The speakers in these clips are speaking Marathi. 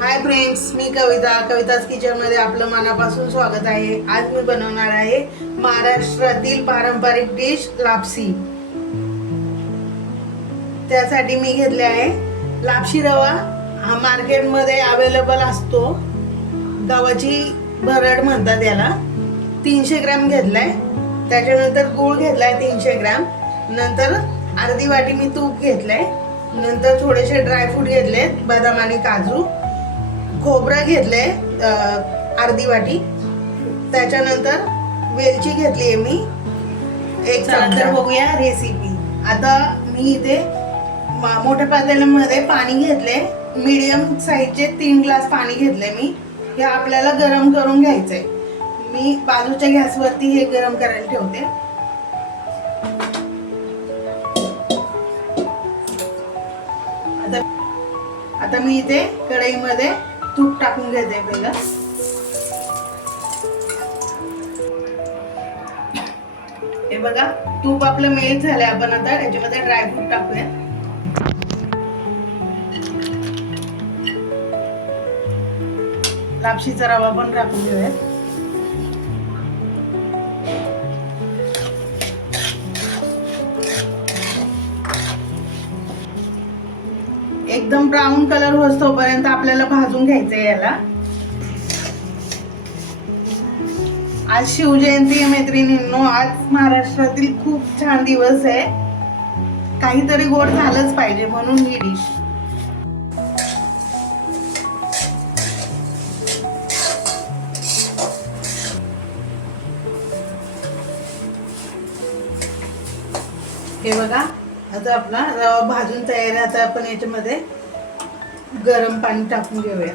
हाय फ्रेंड्स, मी कविताज किचन मध्ये आपलं मनापासून स्वागत आहे। आज मी बनवणार आहे महाराष्ट्रातील पारंपरिक डिश लापसी। त्यासाठी मी घेतले आहे लापशी रवा। हा मार्केट मध्ये अवेलेबल असतो, गव्हाची भरड म्हणतात याला। 300 ग्रॅम घेतलाय। त्याच्यानंतर गूळ घेतलाय 300 ग्रॅम। नंतर अर्धी वाटी मी तूप घेतलंय। नंतर थोडेसे ड्रायफ्रूट घेतले, बदाम आणि काजू। खोबरं घेतले अर्धी वाटी। त्याच्यानंतर वेलची घेतली आहे मी एक चमचा। बघूया रेसिपी। आता मी इथे मोठ्या पातेल्यामध्ये पाणी घेतले, मीडियम साईजचे 3 ग्लास पाणी घेतले मी। हे आपल्याला गरम करून घ्यायचंय। मी बाजूच्या गॅसवरती हे गरम करायला ठेवते। आता मी इथे कढईमध्ये तूप टाकून घेते पहिलं। हे बघा, तूप आपलं मेल्ट झालंय। आपण आता याच्यामध्ये ड्रायफ्रूट टाकूया। लापशीचा रवा पण टाकून घेऊया। एकदम ब्राऊन कलर होईपर्यंत आपल्याला भाजून घ्यायचंय याला। आज शिवजयंती आहे मैत्रिणींनो। आज महाराष्ट्रातील खूप छान दिवस आहे। काहीतरी गोड झालंच पाहिजे, म्हणून ही डिश। हे बघा, आता आपला रवा भाजून तयार आहे। आता आपण याच्यामध्ये गरम पाणी टाकून घेऊया।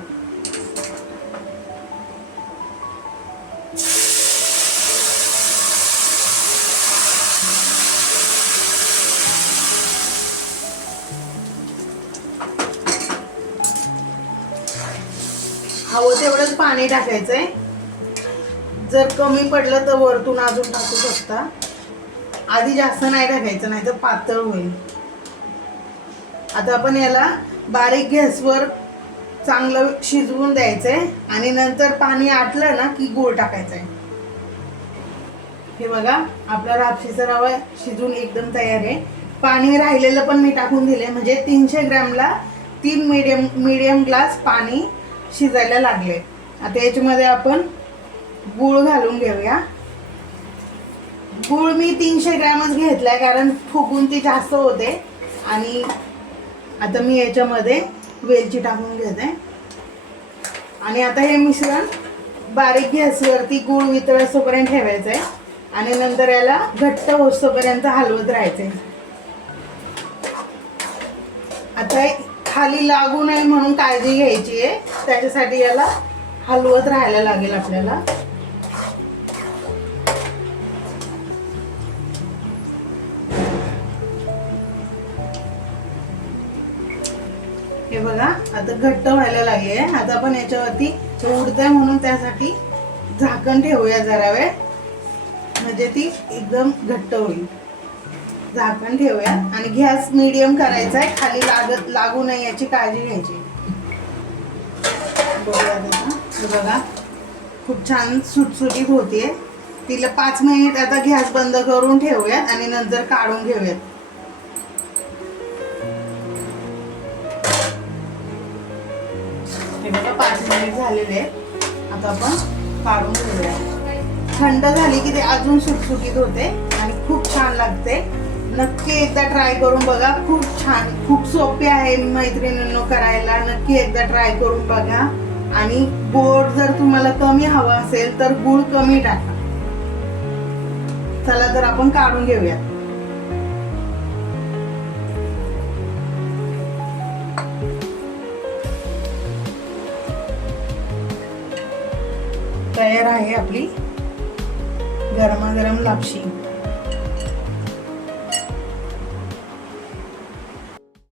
हवं तेवढंच पाणी टाकायचंय। जर कमी पडलं तर वरतून अजून टाकू शकता। आधी जास्त नाही टाकायचं, नाही तर पातळ होईल। आता आपण याला बारीक गॅसवर चांगलं शिजवून द्यायचंय आणि नंतर पाणी आटलं ना की गूळ टाकायचंय। हे बघा, आपला लापशीचा रवा शिजून एकदम तयार आहे। पाणी राहिलेलं पण मी टाकून दिले, म्हणजे 300 ग्रॅमला 3 मीडियम ग्लास पाणी शिजायला लागले। आता याच्यामध्ये आपण गूळ घालून घेऊया। गूळ मी 300 ग्रॅमच घेतलाय, कारण फुगून ती जास्त होते। आणि आता मी याच्यामध्ये वेलची टाकून घेते। आणि आता हे मिश्रण बारीक गॅसवरती गूळ वितळेपर्यंत ठेवायचंय आणि नंतर याला घट्ट होईपर्यंत हलवत राहायचंय। आता खाली लागू नये म्हणून काळजी घ्यायची आहे। त्याच्यासाठी याला हलवत राहायला लागेल आपल्याला। हे बघा, आता घट्ट व्हायला लागले। आता आपण याच्यावरती उडतंय म्हणून त्यासाठी झाकण ठेवूया जरा वेळ, म्हणजे ती एकदम घट्ट होईल। झाकण ठेवूया आणि गॅस मीडियम करायचा आहे। खाली लागू नये याची काळजी घ्यायची। हे बघा, खूप छान सुटसुटीत होतीये। तिला 5 मिनिट आता गॅस बंद करून ठेवूयात आणि नंतर काढून घेऊयात। हे बघा, 5 मिनिट झालेले आहेत। आता आपण काढून घेऊया। थंड झाली की ते अजून सुटसुटीत होते आणि खूप छान लागते। नक्की एकदा ट्राय करून बघा, खूप छान, खूप सोपे आहे मैत्रिणींनो करायला। नक्की एकदा ट्राय करून बघा। आणि गोड जर तुम्हाला कमी हवा असेल तर गूळ कमी टाका। चला तर आपण काढून घेऊया। तयार आहे आपली गरमागरम लापशी।